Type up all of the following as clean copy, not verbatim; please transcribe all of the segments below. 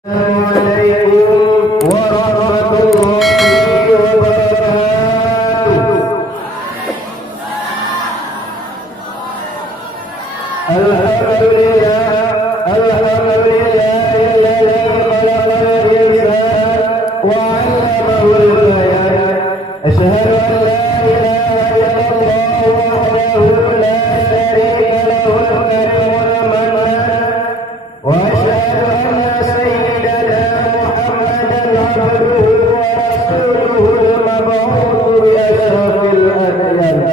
Assalamualaikum warahmatullahi wabarakatuh. Alhamdulillah, alhamdulillahilladzi khalaqal insana wa 'allamahul bayan. Asyhadu an la ilaha illallah wahdahu la syarika lahul karimul mannan wa asyhadu anna sayyidana Muhammadan abduhu wa rasuluhul mab'uts bi asyrafil adyan.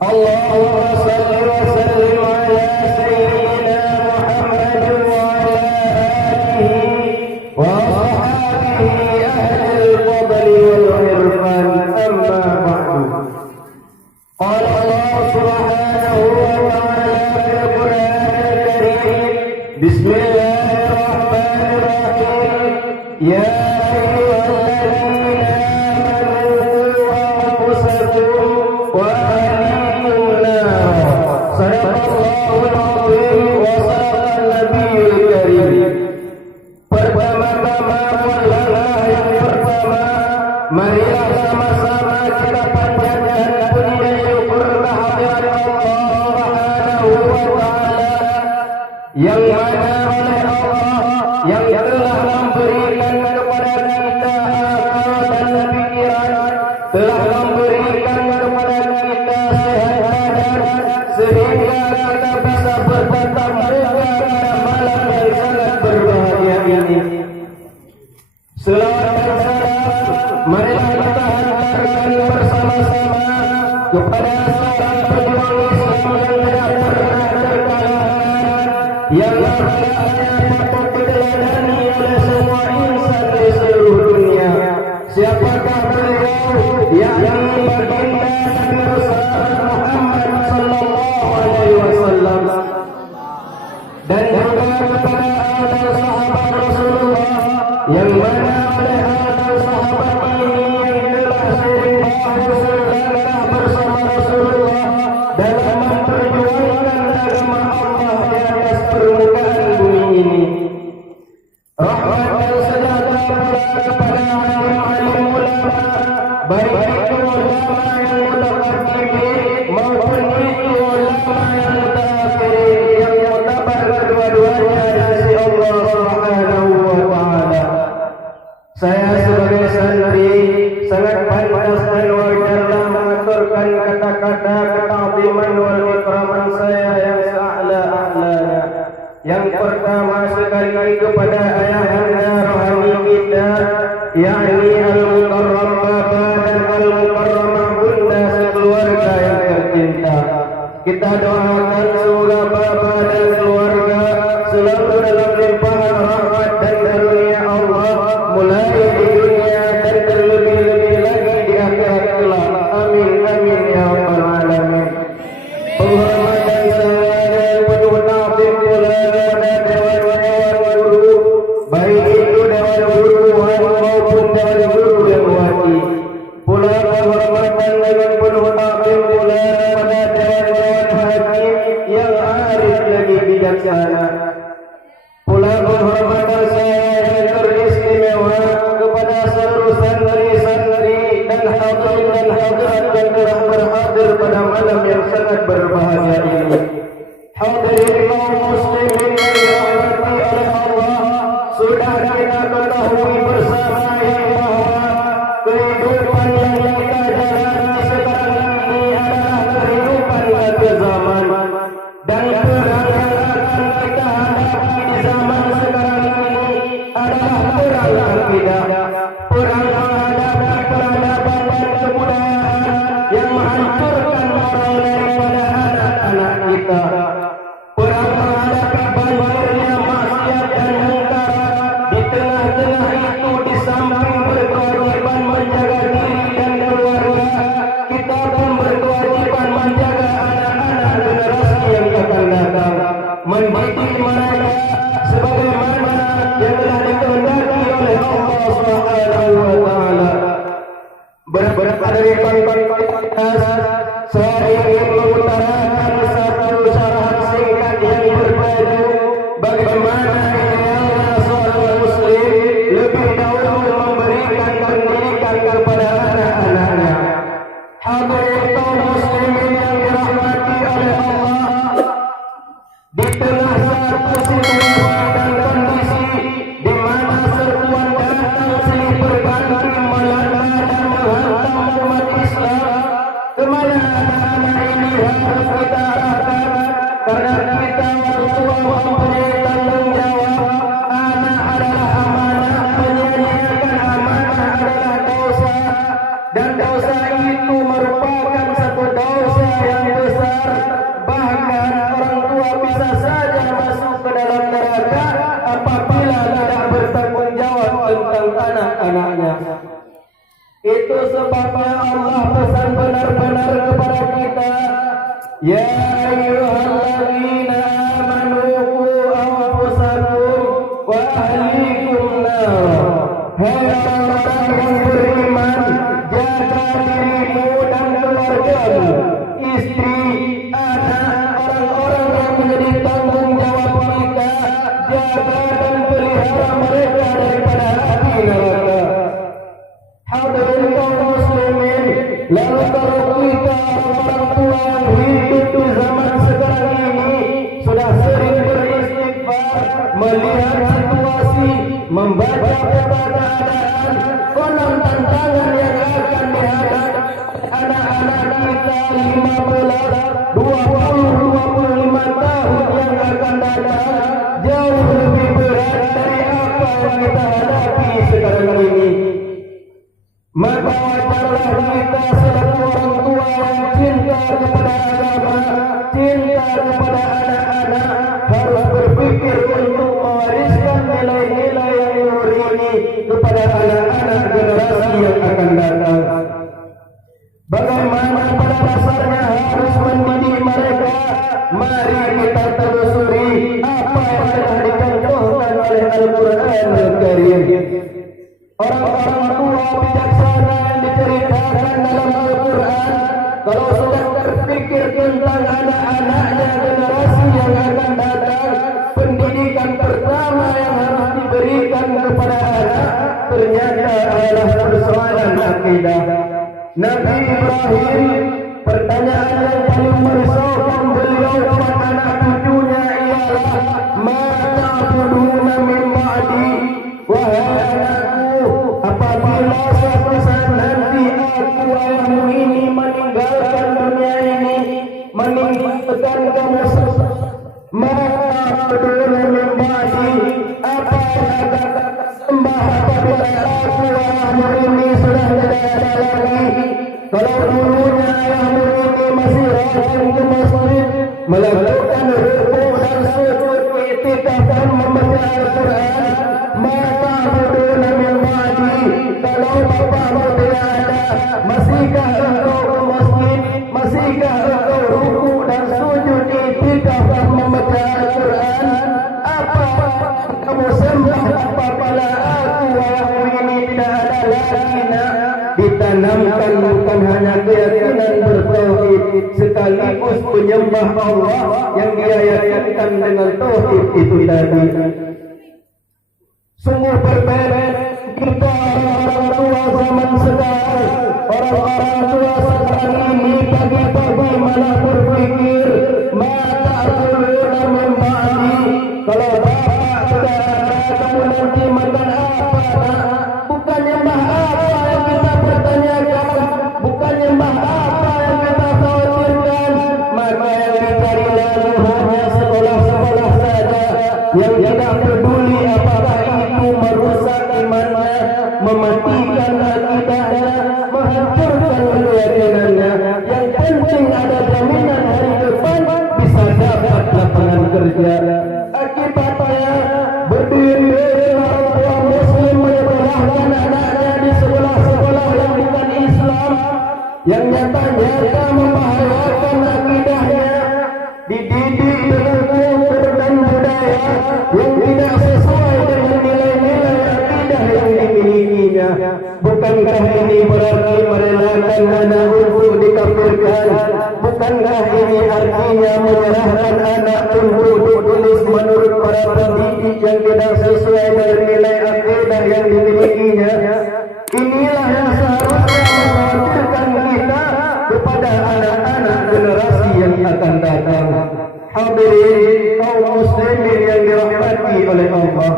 Allahumma salli wa sallim ala sayyidina Muhammad wa ala alihi wa ashabihi ahlil fadli wal irfan, amma ba'du. Qala Allah subhanahu wa ta'ala fil Qur'anil Karim, Bismillahirrahmanirrahim. Ya ayyuhalladzina amanu qu anfusakum wa ahlikum nara. Sadaqallahul azim wa sadaqan nabiyul karim. Pertama-tama, mulailah yang pertama, marilah sama-sama kita panjatkan puji syukur kehadirat Allah Subhanahu wa ta'ala, yang mana oleh Allah yang telah memberikan kepada kita akal dan pikiran, telah memberikan kepada kita sehat badan, sehingga kita bisa bertatap muka pada malam yang sangat berbahagia ini. Selawat dan salam marilah kita hantarkan bersama-sama kepada seorang pejuang Islam yang tidak pernah terkalahkan, yang akhlaknya patut diteladani oleh semua insan di seluruh dunia. Siapakah beliau? Yakni baginda Nabi besar Muhammad sallallahu alaihi wasallam, dan juga kepada ahli sahabat Rasulullah, yang mana oleh ahli sahabat ini yang telah sering berselangkah bersama Rasulullah dalam memperjuangkan agama Allah di atas permukaan bumi ini. Rahmat dan sejahtera pula kepada alim-alim ulama, baik itu ulama yang mutaqaddimin maupun itu ulama yang mutaakhirin, yang mutabar kedua-duanya di sisi Allah Subhanahu wa ta'ala. Saya sebagai santri sangat pantas dan wajarlah mengaturkan kata-kata keta'ziman wal ikraman saya yang se'ala-a'lana. Yang pertama sekali kepada ayahanda rohani kita, yakni Al-Mukarram Baba dan Al-Mukarramah Bunda sekeluarga yang tercinta. Kita doakan semoga Baba dan keluarga selalu dalam limpahan rahmat dan karunia Allah, mulai di dunia dan terlebih-lebih lagi di akhirat kelak. Amin amin ya rabbal alamin. Penghormatan saya dan penuh ta'zim pula kepada dewan-dewan guru, baik itu dewan guru maupun dewan guru yang wati. Pula penghormatan dengan penuh ta'zim pula kepada dewan-dewan hakim yang arif lagi bijaksana. Pula penghormatan saya yang teristimewa kepada seluruh santri-santri dan hadirin dan hadirat yang telah berhadir pada malam yang sangat berbahagia ini. Hadirin kaum muslimin yang dirahmati oleh Allah, sudah kita ketahui bersama yang bahwa kehidupan yang kita jalani sekarang ini adalah kehidupan akhir zaman, dan perang yang akan kita hadapi di zaman sekarang ini adalah perang akidah, perang menghadapi peradaban dan kebudayaan yang menghancurkan moral daripada anak-anak kita, perang menghadapi banjirnya maksiat dan mungkar. Di tengah-tengah itu, di samping berkewajiban menjaga diri dan anak-anaknya. Itu sebabnya Allah pesan benar-benar kepada kita, ya ayyuhalladzina amanu qu anfusakum wa ahlikum nar. Hai orang yang beriman, jaga dirimu dan keluargamu, istri, anak, orang-orang yang menjadi tanggung jawab kita, jaga dan pelihara mereka daripada api neraka. Hadirin kaum muslimin, lalu kalau kita orang tua yang hidup di zaman sekarang ini sudah sering beristighfar, melihat situasi, membaca peta keadaan, konon tantangan yang akan dihadapi anak-anak kita 15, 20, 25 tahun yang akan datang jauh lebih berat dari apa yang kita hadapi sekarang ini. Maka wajarlah kita selaku orang tua yang cinta kepada agama, cinta kepada anak-anak, harus berpikir untuk mewariskan nilai-nilai yang luhur ini kepada anak-anak generasi yang akan datang. Bagaimana pada dasarnya harus mendidik mereka? Mari kita telusuri apa yang telah dicontohkan oleh Al-Quran Al-Karim. Orang-orang tua bijaksana yang diceritakan dalam Al-Quran, kalau sudah terpikir tentang anak-anaknya generasi yang akan datang, pendidikan pertama yang harus diberikan kepada anak ternyata adalah persoalan akidah. Nabi Ibrahim, pertanyaan yang paling merisaukan beliau dan anak cucunya ialah, ma ta'buduna min ba'di, wahai anakku, apabila suatu saat nanti aku ayahmu ini meninggalkan dunia ini, meninggalkan kamu maka berdua membagi apa yang akan sembah apabila aku ayahmu ini sudah tidak ada lagi. Kalau dulunya ayahmu ini masih rajin ke masjid, melakukan rukuk dan sujud, i'tikaf dan membaca Al-Quran, maka berdua membagi. Kalau bapakmu tidak ada, masihkah engkau ke masjid? Masihkah engkau rukuk dan sujud, i'tikaf dan membaca Al-Quran? Apa kamu sembah apabila aku ayahmu ini tidak ada lagi? Nak, ditanamkan bukan hanya keyakinan bertauhid, sekaligus penyembah Allah yang diyakinkan dengan tauhid itu tadi. Sungguh berbeda kita orang tua zaman sekarang. Orang-orang tua sekarang ini pagi-pagi malah berpikir, mata berdua membagi. Kalau bapak sudah ada, kamu nanti makan apa? Bukan nyembah apa yang kita pertanyakan, bukan nyembah apa yang kita khawatirkan. Maka yang dicari lalu hanya sekolah-sekolah saja yang tidak peduli apakah itu merusak imannya, mematikan akidahnya, menghancurkan keyakinannya. Yang penting ada jaminan hari depan bisa dapat lapangan kerja. Akibatnya berdiri orang tua muslim menyekolahkan anak-anaknya di sekolah-sekolah yang bukan Islam, yang nyata-nyata membahayakan akidahnya, dididik dengan kultur dan budaya yang tidak sesuai dengan nilai-nilai akidah yang dimilikinya. Bukankah ini berarti merelakan anak untuk dikafirkan? Bukankah ini artinya menyerahkan anak untuk ditulis menurut para pendidik yang tidak sesuai dengan nilai akidah yang dimilikinya? Inilah yang seharusnya mengkhawatirkan kita kepada anak-anak generasi yang akan datang. Hadirin kaum muslimin yang dirahmati oleh Allah,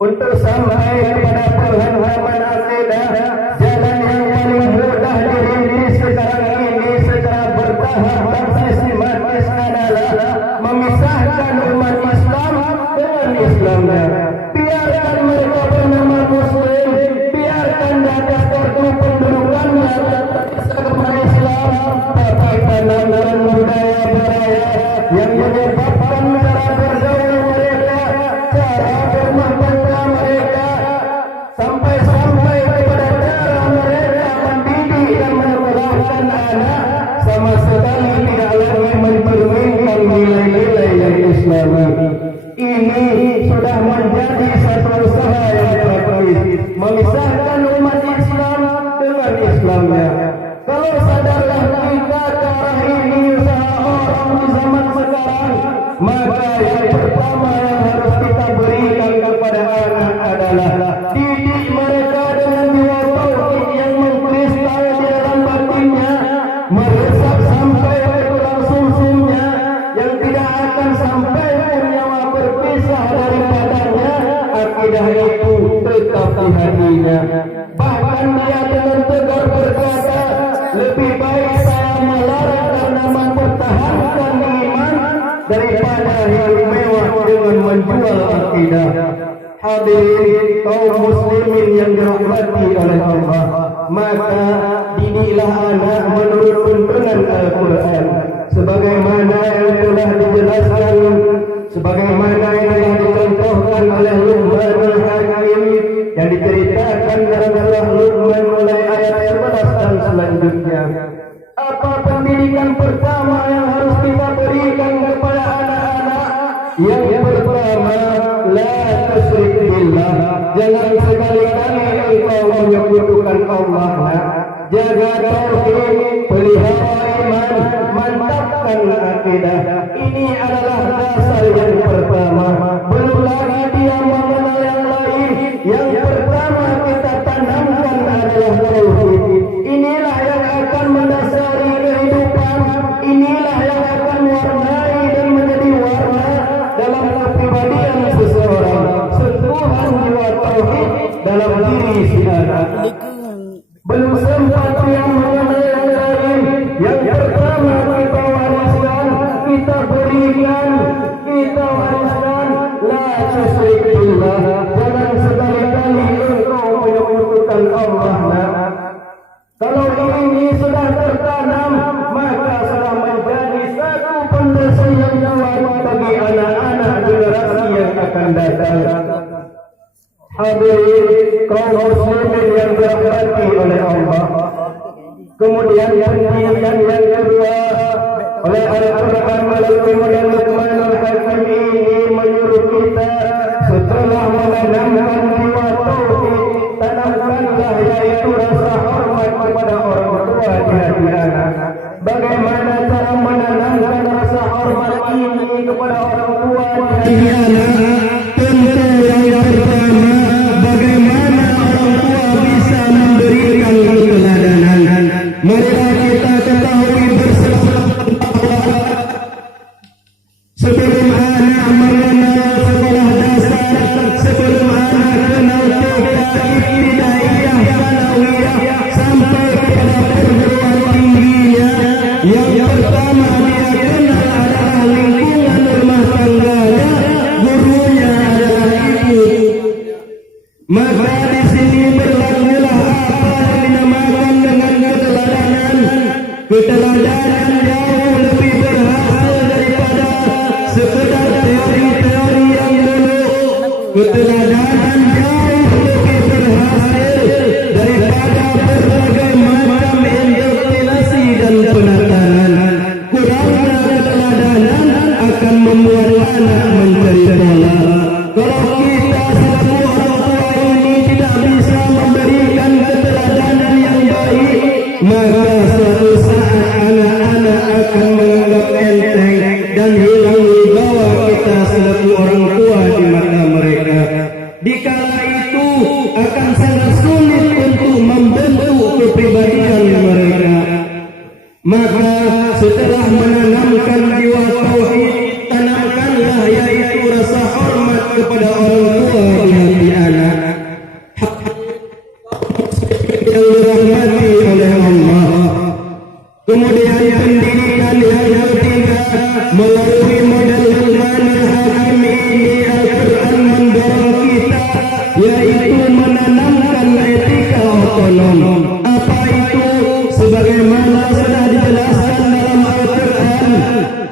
untuk sampai kepada pemahaman akidah, jalan yang paling mudah dirintis sekarang ini secara bertahap dan sistematis adalah memisahkan umat Islam dengan Islamnya. Biarkan mereka bernama Muslim, biarkan dapat kartu pendudukannya kepada Islam, tapi tanamkan budaya-budaya yang menyebabkan cara bergaul mereka, cara berumah tangga mereka, sampai akidah itu tetap di hatinya. Bahkan dia dengan tegar berkata, lebih baik saya melarat karena mempertahankan iman daripada hidup mewah dengan menjual akidah. Hadirin kaum muslimin yang dirahmati oleh Allah, maka didiklah anak menurut tuntunan Al-Quran sebagaimana yang telah dijelaskan, sebagaimana yang telah dicontohkan oleh Luqmanul Hakim yang diceritakan dalam surah Luqman mulai ayat 11 dan selanjutnya. Apa pendidikan pertama yang harus kita berikan kepada anak-anak? Yang pertama, la tusyrik billah. Jangan sekali-kali engkau menyekutukan Allah. Jaga tauhid, pelihara iman, mantapkan akidah. Ini adalah dasar yang pertama. Belum lagi dia mengenal yang lain. Yang pertama kita tanamkan adalah tauhid. Inilah yang akan mendasari kehidupan. Inilah yang akan mewarnai dan menjadi warna dalam kepribadian seseorang. Sentuhan jiwa tauhid dalam diri si anak. Belum sempat yang mengenal yang lain. Yang pertama kita wariskan, kita berikan, kita wariskan. La tusyrik billah. Jangan sekali-kali engkau menyekutukan Allah. Kalau ini sudah tertanam, maka sudah menjadi satu pondasi yang kuat bagi anak-anak generasi yang akan datang. Hadirin kaum muslimin yang dirahmati oleh Allah. Kemudian pendidikan yang kedua oleh Al-Quran melalui Luqmanul Hakim ini menyuruh kita setelah menanamkan jiwa tauhid, tanamkanlah yaitu rasa hormat kepada orang tua di hati anak. Bagaimana cara menanamkan rasa hormat ini kepada orang tua di hati anak? Tentu yang pertama, bagaimana orang tua bisa memberikan keteladanan. Marilah kita ketahui bersama sebelum anak mengenal sekolah dasar, sebelum anak kenal TK, ibtidaiyah, sanawiyah, sampai kepada perguruan tingginya, yang pertama dia kenal adalah lingkungan rumah tangganya, gurunya adalah ibu. Maka di sini berlakulah apa yang dinamakan dengan keteladanan. Keteladanan jauh lebih berhasil daripada sekedar teori-teori yang dulu. Keteladanan jauh lebih berhasil daripada berbagai macam indoktrinasi dan penatanan. Kurangnya keteladanan akan membuat anak mencari pola. Kalau kita selaku orang tua ini tidak bisa memberikan keteladanan yang baik, maka suatu saat anak-anak akan menganggap enteng dan hilang wibawa kita selaku orang tua di mata mereka. Dikala itu akan sangat sulit untuk membentuk kepribadian mereka. Maka setelah menanamkan jiwa tauhid, tanamkanlah yaitu rasa hormat kepada orang tua di hati anak. Yang dirahmati oleh Allah. Kemudian pendidikan yang ketiga melalui model Luqmanul Hakim ini, Al-Quran mendorong kita yaitu menanamkan etika otonom. Apa itu? Sebagaimana sudah dijelaskan dalam Al-Quran,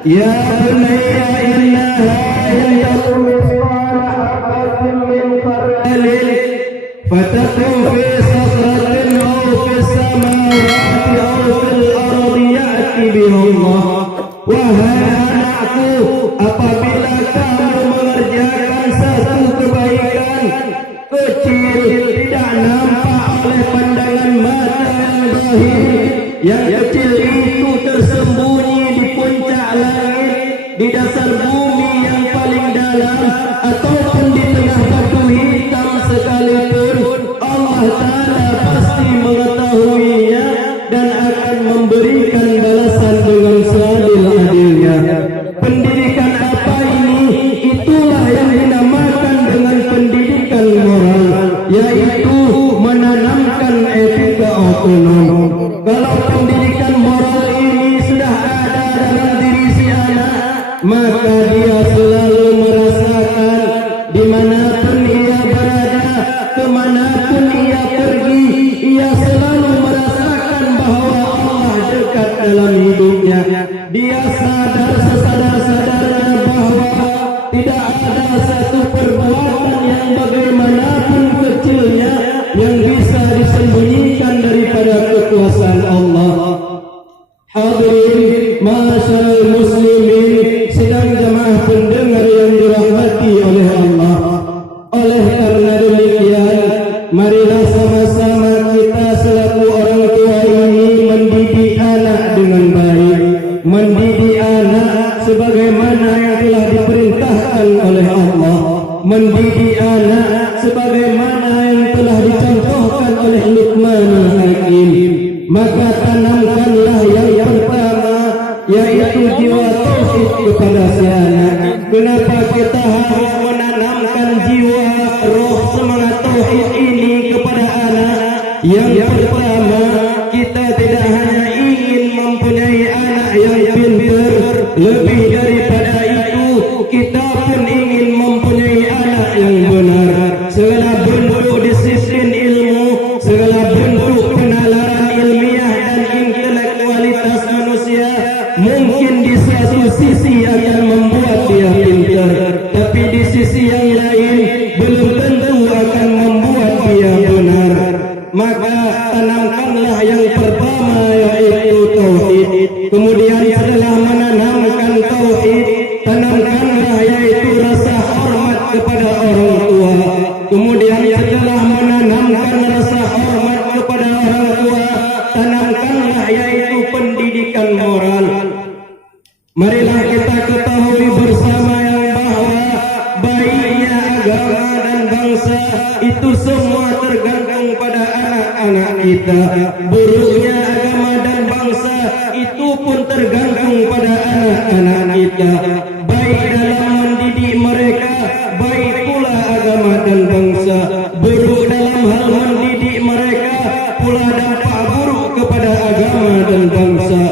ya bunayya innaha yakum misqala habatin min khardalin fatakun fi sakhratin aw fis samawati aw fil ardi ya'ti biha Allah. Wahai anakku, apabila kamu mengerjakan satu kebaikan kecil, tidak nampak oleh pandangan mata yang zahir, yang kecil itu tersembunyi di puncak langit, di dasar bumi yang paling dalam, ataupun di tengah batu hitam sekalipun, Allah Ta'ala pasti mengetahuinya dan akan memberikan balasan dengan seadil-adilnya. Pendidikan apa ini? Itulah yang dinamakan dengan pendidikan yaitu menanamkan etika otonom. Kalau pendidikan moral ini sudah ada dalam diri si anak, maka dia selalu merasakan dimanapun ia berada, kemanapun ia pergi, ia selalu merasakan bahawa Allah dekat dalam hidupnya. Dia sadar sesadar-sadarnya bahawa tidak ada satu perbuatan yang bagaimanapun kecilnya yang bisa disembunyikan daripada kekuasaan Allah. Hadirin masyarul muslimin, sidang jemaah pendengar yang dirahmati oleh Allah. Oleh karena demikian, marilah sama-sama kita selaku orang tua ini mendidik anak dengan baik, mendidik anak sebagaimana yang telah diperintahkan oleh Allah, mendidik anak sebagaimana yang telah dicontohkan oleh Luqmanul Hakim. Maka tanamkanlah yang pertama, yaitu jiwa tauhid kepada si anak. Kenapa kita harus menanamkan jiwa roh semangat tauhid ini kepada anak? Yang pertama, kita tidak hanya ingin mempunyai anak yang pintar, lebih daripada itu kita pun ingin mempunyai anak yang benar. Segala bentuk disiplin ilmu, segala bentuk penalaran ilmiah dan intelektualitas manusia mungkin di satu sisi akan membuat dia pintar, tapi di sisi yang lain belum tentu akan membuat dia benar. Maka tanamkanlah yang pertama, yaitu tauhid. Kemudian setelah menanamkan tauhid, tanamkanlah yaitu rasa hormat kepada orang tua. Kemudian setelah menanamkan rasa hormat kepada orang tua, tanamkanlah yaitu pendidikan moral. Marilah kita ketahui bersama yang bahawa baiknya agama dan bangsa itu semua tergantung pada anak-anak kita. Buruknya agama dan bangsa itu pun tergantung pada anak-anak kita. Baik dalam mendidik mereka, baik pula agama dan bangsa. Buruk dalam hal mendidik mereka, pula dampak buruk kepada agama dan bangsa.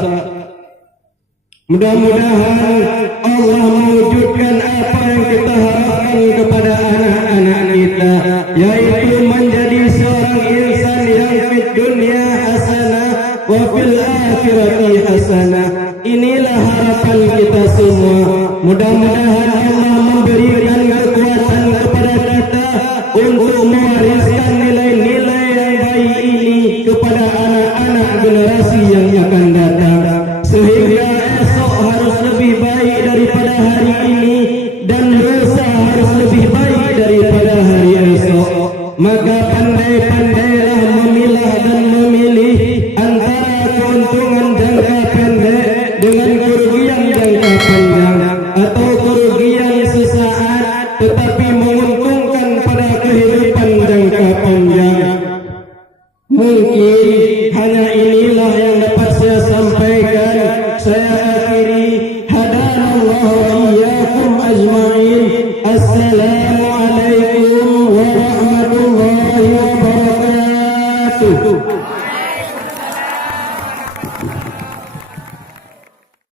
Mudah-mudahan Allah mewujudkan apa yang kita harapkan kepada anak-anak kita, yaitu menjadi seorang insan yang fid dunya hasanah wa fil akhirati hasanah. Inilah harapan kita semua. Mudah-mudahan Allah memberikan kekuatan kepada kita untuk mewariskan nilai-nilai yang baik ini kepada anak-anak generasi yang akan datang, sehingga esok harus lebih baik daripada hari ini dan lusa harus lebih baik daripada hari esok. Maka pandai-pandailah memilah dan memilih antara keuntungan jangka pendek dengan kerugian jangka panjang, atau kerugian sesaat tetapi menguntungkan pada kehidupan jangka panjang. Mungkin hanya inilah yang dapat saya sampaikan. Saya akhiri. Hadanallahu wa iyyakum ajma'in. Assalamualaikum warahmatullahi wabarakatuh.